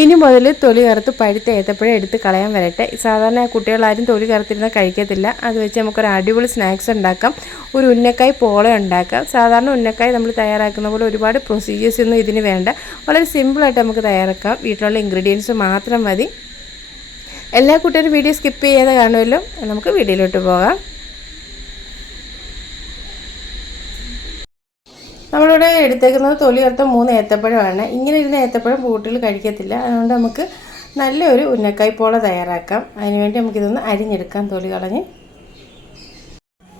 ഇനി മുതൽ തൊലി കറുത്ത് പഴുത്ത ഏത്തപ്പഴം എടുത്ത് കളയാൻ വരട്ടെ. സാധാരണ കുട്ടികളാരും തൊലി കറുത്തിരുന്നാൽ കഴിക്കത്തില്ല. അത് വെച്ച് നമുക്കൊരു അടിപൊളി സ്നാക്സ് ഉണ്ടാക്കാം. ഒരു ഉന്നക്കായ് പോള ഉണ്ടാക്കാം. സാധാരണ ഉന്നക്കായ് നമ്മൾ തയ്യാറാക്കുന്ന പോലെ ഒരുപാട് പ്രൊസീജിയേഴ്സ് ഒന്നും ഇതിന് വേണ്ട. വളരെ സിമ്പിളായിട്ട് നമുക്ക് തയ്യാറാക്കാം. വീട്ടിലുള്ള ഇൻഗ്രീഡിയൻസ് മാത്രം മതി. എല്ലാ കുട്ടികളും വീഡിയോ സ്കിപ്പ് ചെയ്യാതെ കാണുമല്ലോ. നമുക്ക് വീഡിയോയിലോട്ട് പോകാം. നമ്മളിവിടെ എടുത്തേക്കുന്നത് തൊലി ചേർത്ത മൂന്ന് ഏത്തപ്പഴമാണ്. ഇങ്ങനെ ഇരുന്ന ഏത്തപ്പഴം കൂട്ടിൽ കഴിക്കത്തില്ല. അതുകൊണ്ട് നമുക്ക് നല്ലൊരു ഉന്നക്കായ് പോള തയ്യാറാക്കാം. അതിനുവേണ്ടി നമുക്കിതൊന്ന് അരിഞ്ഞെടുക്കാം തൊലി കളഞ്ഞ്.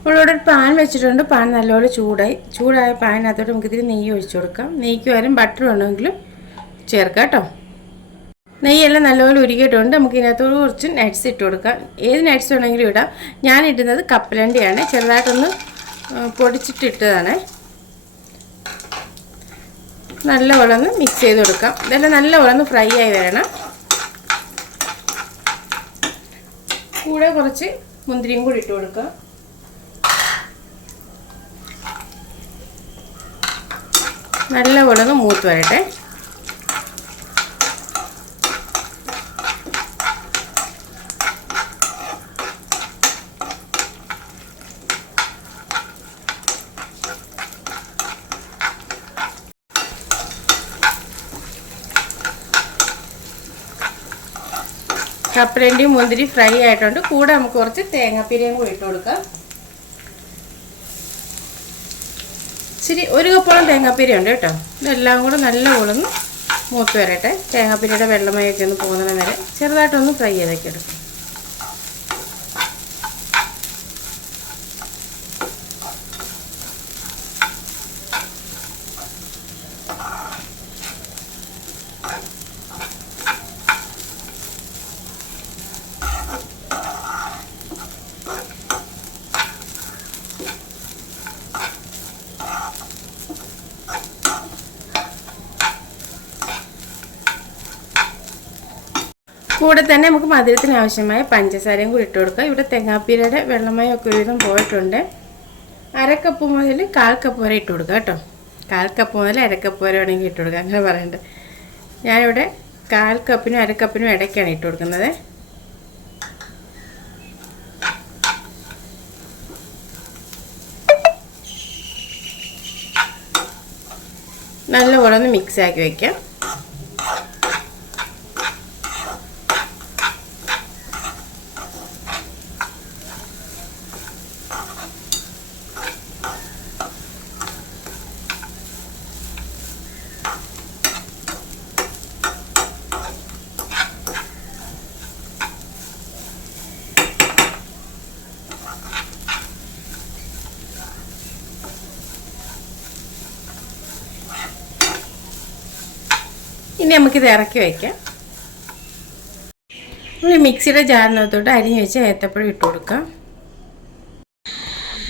ഇവിടെ ഒരു പാൻ വെച്ചിട്ടുണ്ട്. പാൻ നല്ലപോലെ ചൂടായി. ചൂടായ പാനിനകത്തോട്ട് നമുക്ക് ഇതിരി നെയ്യ് ഒഴിച്ചു കൊടുക്കാം. നെയ്ക്ക് വരും ബട്ടർ വേണമെങ്കിലും ചേർക്കാം കേട്ടോ. നെയ്യെല്ലാം നല്ലപോലെ ഉരുകിയിട്ടുണ്ട്. നമുക്ക് ഇതിനകത്തോട് കുറച്ച് നട്ട്സ് ഇട്ട് കൊടുക്കാം. ഏത് നട്ട്സ് വേണമെങ്കിലും ഇടാം. ഞാൻ ഇടുന്നത് കപ്പലണ്ടിയാണ്. ചെറുതായിട്ടൊന്ന് പൊടിച്ചിട്ട് ഇട്ടതാണ് നല്ലപോലെ ഒന്ന് മിക്സ് ചെയ്ത് കൊടുക്കാം. ഇതെല്ലാം നല്ലപോലെ ഒന്ന് ഫ്രൈ ആയി വരണം. കൂടെ കുറച്ച് മുന്തിരിയും കൂടി ഇട്ട് കൊടുക്കാം നല്ലപോലെ ഒന്ന് മൂത്ത് വരട്ടെ. കപ്പലണ്ടിയും മുന്തിരി ഫ്രൈ ആയിട്ടുണ്ട്. കൂടെ നമുക്ക് കുറച്ച് തേങ്ങാപ്പീരയും കൂടി ഇട്ട് കൊടുക്കാം. ഇച്ചിരി ഒരു കപ്പോളം തേങ്ങാപ്പീര ഉണ്ട് കേട്ടോ. ഇതെല്ലാം കൂടെ നല്ല ഉളന്ന് മൂത്ത് വരട്ടെ. തേങ്ങാപ്പീരയുടെ വെള്ളമയൊക്കെ ഒന്ന് പോകുന്ന വരെ ചെറുതായിട്ടൊന്ന് ഫ്രൈ ചെയ്തൊക്കെ എടുക്കും. കൂടെ തന്നെ നമുക്ക് മധുരത്തിന് ആവശ്യമായ പഞ്ചസാരയും കൂടി ഇട്ട് കൊടുക്കാം. ഇവിടെ തെങ്ങാപ്പീരയുടെ വെള്ളമയൊക്കെ ഒരുവിധം പോയിട്ടുണ്ട്. അരക്കപ്പ് മുതൽ കാൽ കപ്പ് വരെ ഇട്ട് കൊടുക്കാം കേട്ടോ. കാൽ കപ്പ് മുതൽ അരക്കപ്പ് വരെ വേണമെങ്കിൽ ഇട്ട് കൊടുക്കാം. അങ്ങനെ പറയണ്ട. ഞാനിവിടെ കാൽ കപ്പിനും അരക്കപ്പിനും ഇടയ്ക്കാണ് ഇട്ട് കൊടുക്കുന്നത്. നല്ലപോലെ ഒന്ന് മിക്സ് ആക്കി വയ്ക്കാം ഇനി നമുക്കിത് ഇറക്കി വയ്ക്കാം. നമ്മൾ മിക്സിയുടെ ജാറിനകത്തോട്ട് അരിഞ്ഞ് വെച്ച് ഏത്തപ്പഴം ഇട്ട് കൊടുക്കാം.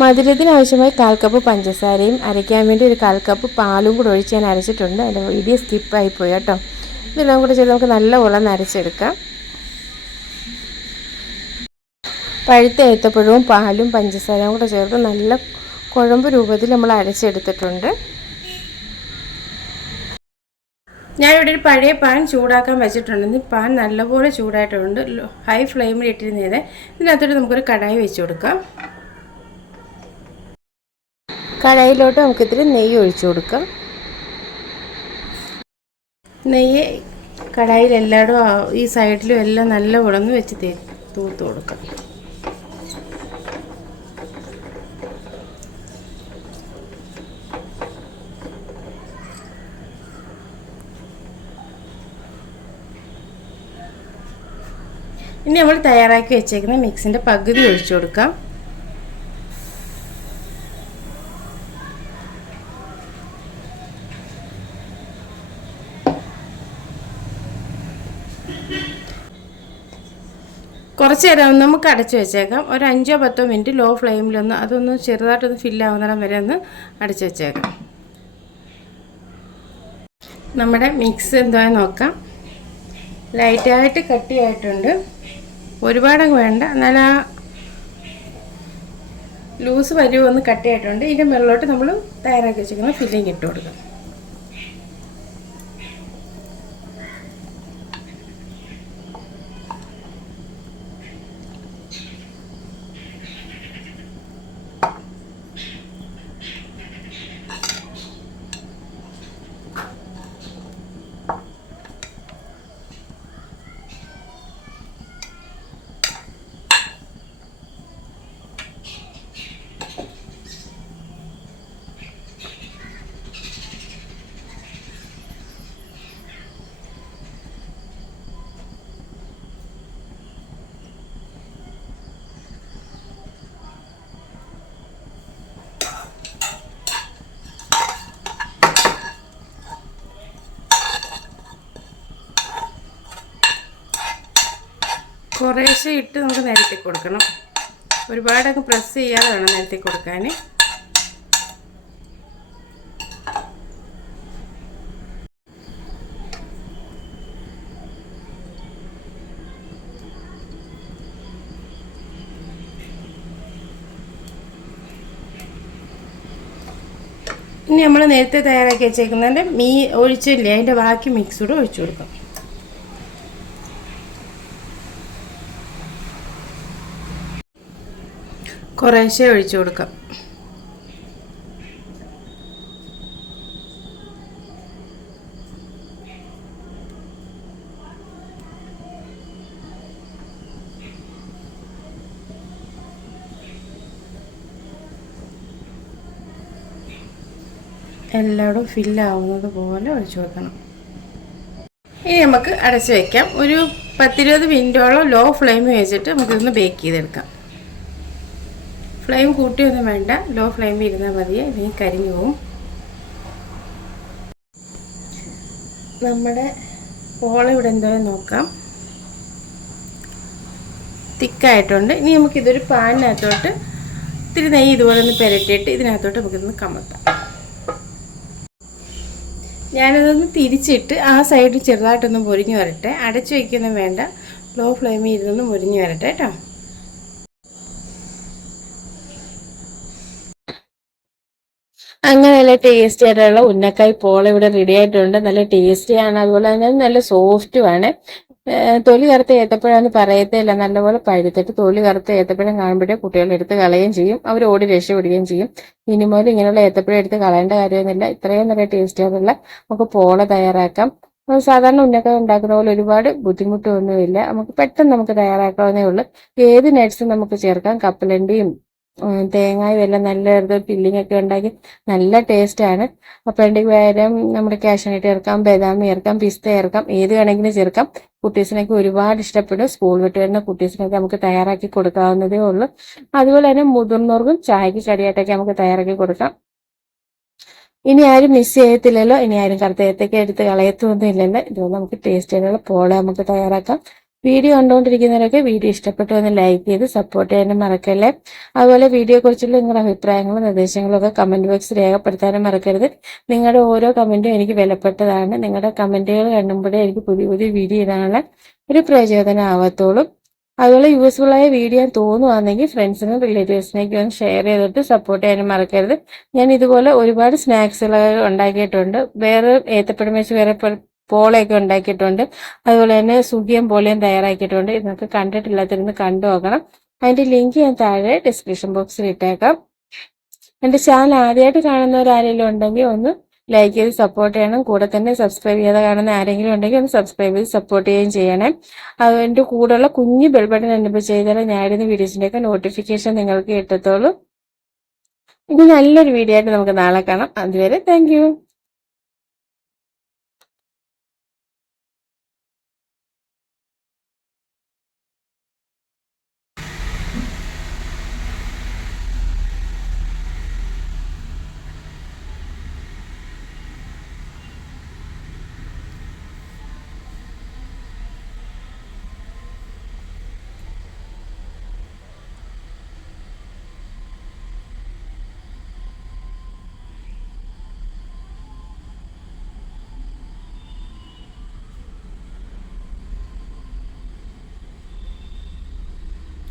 മധുരത്തിന് ആവശ്യമായി കാൽ കപ്പ് പഞ്ചസാരയും അരയ്ക്കാൻ വേണ്ടി ഒരു കാൽ കപ്പ് പാലും കൂടെ ഒഴിച്ച് ഞാൻ അരച്ചിട്ടുണ്ട്. അതിന്റെ വീഡിയോ സ്കിപ്പായി പോയി കേട്ടോ. ഇതെല്ലാം കൂടെ ചെയ്ത് നമുക്ക് നല്ല വെള്ളം അരച്ചെടുക്കാം പഴുത്ത ഏത്തപ്പഴവും പാലും പഞ്ചസാരയും കൂടെ ചേർത്ത് നല്ല കുഴമ്പ് രൂപത്തിൽ നമ്മൾ അരച്ചെടുത്തിട്ടുണ്ട്. ഞാനിവിടെ ഒരു പഴയ പാൻ ചൂടാക്കാൻ വെച്ചിട്ടുണ്ട്. പാൻ നല്ലപോലെ ചൂടായിട്ടുണ്ട്. ഹൈ ഫ്ലെയിമിൽ ഇട്ടിരുന്നത് ഇതിനകത്തോട്ട് നമുക്കൊരു കടായി വെച്ച് കൊടുക്കാം. കടായിലോട്ട് നമുക്ക് ഇത്തിരി നെയ്യ് ഒഴിച്ചു കൊടുക്കാം. നെയ്യ് കടായിൽ എല്ലായിടും ഈ സൈഡിലും എല്ലാം നല്ല ഉണങ്ങി വെച്ച് തേ തൂത്ത് കൊടുക്കാം. ഇനി നമ്മൾ തയ്യാറാക്കി വെച്ചേക്കുന്ന മിക്സിന്റെ പകുതി ഒഴിച്ചു കൊടുക്കാം. കുറച്ച് നേരം നമുക്ക് അടച്ചു വെച്ചേക്കാം. ഒരു അഞ്ചോ പത്തോ മിനിറ്റ് ലോ ഫ്ലെയിമിലൊന്ന് അതൊന്ന് ചെറുതായിട്ടൊന്ന് ഫില്ലാവുന്നിടം വരെ ഒന്ന് അടച്ചു വെച്ചേക്കാം. നമ്മുടെ മിക്സ് എന്താണെന്ന് നോക്കാം. ലൈറ്റായിട്ട് കട്ടിയായിട്ടുണ്ട് ഒരുപാടങ്ങ് വേണ്ട. എന്നാൽ ആ ലൂസ് വരുമോ ഒന്ന് കട്ടിയായിട്ടുണ്ട് ഇതിന്റെ മുകളിലോട്ട് നമ്മൾ തയ്യാറാക്കി വെച്ചിരിക്കുന്ന ഫില്ലിങ് ഇട്ട് കൊടുക്കാം. കുറേശ്ശെ ഇട്ട് നമുക്ക് നിരത്തി കൊടുക്കണം. ഒരുപാടങ്ങ് പ്രസ് ചെയ്യാതെ വേണം നിരത്തി കൊടുക്കാൻ ഇനി നമ്മൾ നേരത്തെ തയ്യാറാക്കി വെച്ചേക്കുന്നതിന്റെ മീ ഒഴിച്ചില്ലേ? അതിന്റെ ബാക്കി മിക്സ് കൂടെ ഒഴിച്ചു കൊടുക്കാം. കുറേശ്ശെ ഒഴിച്ചു കൊടുക്കാം. എല്ലായിടും ഫില്ലാവുന്നത് പോലെ ഒഴിച്ചു കൊടുക്കണം. ഇനി നമുക്ക് അടച്ചു വയ്ക്കാം ഒരു പത്തിരുപത് മിനിറ്റോളം ലോ ഫ്ലെയിം വെച്ചിട്ട് നമുക്കിതൊന്ന് ബേക്ക് ചെയ്തെടുക്കാം. ഫ്ലെയിം കൂട്ടിയൊന്നും വേണ്ട. ലോ ഫ്ലെയിമിൽ ഇരുന്നാൽ മതിയേ. ഇല്ലെങ്കിൽ കരിഞ്ഞു പോവും. നമ്മുടെ ഓളിവിടെ ഇവിടെ എന്തോ നോക്കാം. തിക്കായിട്ടുണ്ട്. ഇനി നമുക്കിതൊരു പാനിനകത്തോട്ട് ഇത്തിരി നെയ്യ് ഇതുപോലെ ഒന്ന് പെരട്ടിയിട്ട് ഇതിനകത്തോട്ട് നമുക്കിതൊന്ന് കമത്താം. ഞാനതൊന്ന് തിരിച്ചിട്ട് ആ സൈഡിൽ ചെറുതായിട്ടൊന്ന് മുരിഞ്ഞു വരട്ടെ. അടച്ചു വയ്ക്കുന്നതും വേണ്ട. ലോ ഫ്ലെയിമിൽ ഇരുന്നൊന്ന് മുരിഞ്ഞു വരട്ടെ കേട്ടോ അങ്ങനെ നല്ല ടേസ്റ്റി ആയിട്ടുള്ള ഉന്നക്കായ് പോള ഇവിടെ റെഡി ആയിട്ടുണ്ട്. നല്ല ടേസ്റ്റിയാണ് അതുപോലെ തന്നെ നല്ല സോഫ്റ്റുമാണ് തൊലി കറുത്ത ഏത്തപ്പഴമെന്ന് പറയത്തേയില്ല. നല്ലപോലെ പഴുത്തിട്ട് തൊലി കറുത്ത ഏത്തപ്പഴം കാണുമ്പോഴേ കുട്ടികൾ എടുത്ത് കളയുകയും ചെയ്യും. അവർ ഓടി രക്ഷപ്പെടുകയും ചെയ്യും. ഇനി മുതൽ ഇങ്ങനെയുള്ള ഏത്തപ്പഴം എടുത്ത് കളയേണ്ട കാര്യമൊന്നുമില്ല. ഇത്രയും നല്ല ടേസ്റ്റി ആയിട്ടുള്ള നമുക്ക് പോള തയ്യാറാക്കാം. സാധാരണ ഉന്നക്ക ഉണ്ടാക്കുന്ന പോലെ ഒരുപാട് ബുദ്ധിമുട്ടൊന്നുമില്ല നമുക്ക് പെട്ടെന്ന് നമുക്ക് തയ്യാറാക്കാവുന്നേ ഉള്ളൂ. ഏത് നട്ട്സും നമുക്ക് ചേർക്കാം? കപ്പലണ്ടിയും തേങ്ങായും എല്ലാം നല്ല ഫില്ലിംഗ് ഒക്കെ ഉണ്ടാക്കി നല്ല ടേസ്റ്റാണ് അപ്പഴണ്ടിക്ക് പകരം നമ്മുടെ ക്യാഷനായിട്ട് ചേർക്കാം ബദാമി ചേർക്കാം പിസ്ത ചേർക്കാം ഏത് വേണമെങ്കിലും ചേർക്കാം. കുട്ടീസിനൊക്കെ ഒരുപാട് ഇഷ്ടപ്പെടും. സ്കൂൾ വിട്ട് വരുന്ന കുട്ടീസിനൊക്കെ നമുക്ക് തയ്യാറാക്കി കൊടുക്കാവുന്നതേ ഉള്ളൂ. അതുപോലെ തന്നെ മുതിർന്നവർക്കും ചായക്ക് കടിയായിട്ടൊക്കെ നമുക്ക് തയ്യാറാക്കി കൊടുക്കാം. ഇനി ആരും മിസ് ചെയ്യത്തില്ലല്ലോ. ഇനി ആരും കറുത്ത ഏത്തൊക്കെ എടുത്ത് കളയത്തൊന്നും ഇല്ലല്ലോ ഇത് നമുക്ക് ടേസ്റ്റ് ആയിട്ടുള്ള പോളെ നമുക്ക് തയ്യാറാക്കാം. വീഡിയോ കണ്ടുകൊണ്ടിരിക്കുന്നവരൊക്കെ വീഡിയോ ഇഷ്ടപ്പെട്ടു എന്ന് ലൈക്ക് ചെയ്ത് സപ്പോർട്ട് ചെയ്യാനും മറക്കല്ലേ? അതുപോലെ വീഡിയോ കുറിച്ചുള്ള നിങ്ങളുടെ അഭിപ്രായങ്ങളും നിർദ്ദേശങ്ങളും ഒക്കെ കമന്റ് ബോക്സ് രേഖപ്പെടുത്താനും മറക്കരുത്. നിങ്ങളുടെ ഓരോ കമന്റും എനിക്ക് വിലപ്പെട്ടതാണ്. നിങ്ങളുടെ കമന്റുകൾ കണ്ടുമ്പോഴേ എനിക്ക് പുതിയ പുതിയ വീഡിയോ ഇടാനുള്ള ഒരു പ്രചോദനം ആവത്തുള്ളൂ അതുപോലെ യൂസ്ഫുൾ ആയ വീഡിയോ തോന്നുവാണെങ്കിൽ ഫ്രണ്ട്സിനും റിലേറ്റീവ്സിനേക്കും ഒന്ന് ഷെയർ ചെയ്തിട്ട് സപ്പോർട്ട് ചെയ്യാനും മറക്കരുത്. ഞാൻ ഇതുപോലെ ഒരുപാട് സ്നാക്സുകൾ ഉണ്ടാക്കിയിട്ടുണ്ട്. വേറെ ഏത്തപ്പഴം വെച്ച് വേറെ പോളയൊക്കെ ഉണ്ടാക്കിയിട്ടുണ്ട്. അതുപോലെ തന്നെ സുഖിയം പോലെയും തയ്യാറാക്കിയിട്ടുണ്ട്. ഇതൊക്കെ കണ്ടിട്ടില്ലാത്തിരുന്ന് കണ്ടു നോക്കണം. അതിന്റെ ലിങ്ക് ഞാൻ താഴെ ഡിസ്ക്രിപ്ഷൻ ബോക്സിൽ ഇട്ടേക്കാം. എന്റെ ചാനൽ ആദ്യമായിട്ട് കാണുന്നവരാരെങ്കിലും ഉണ്ടെങ്കിൽ ഒന്ന് ലൈക്ക് ചെയ്ത് സപ്പോർട്ട് ചെയ്യണം. കൂടെ തന്നെ സബ്സ്ക്രൈബ് ചെയ്യാതെ കാണുന്ന ആരെങ്കിലും ഉണ്ടെങ്കിൽ ഒന്ന് സബ്സ്ക്രൈബ് ചെയ്ത് സപ്പോർട്ട് ചെയ്യുകയും ചെയ്യണേ. അതിന്റെ കൂടെയുള്ള കുഞ്ഞു ബെൽ ബട്ടൺ എന്നിപ്പോൾ ചെയ്താൽ ഞാനിടുന്ന വീഡിയോസിന്റെയൊക്കെ നോട്ടിഫിക്കേഷൻ നിങ്ങൾക്ക് കിട്ടത്തുള്ളൂ. ഇനി നല്ലൊരു വീഡിയോ ആയിട്ട് നമുക്ക് നാളെ കാണാം. അതുവരെ താങ്ക്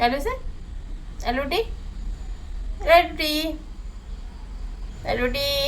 હેલો સર એલોટી એલોટી એલોટી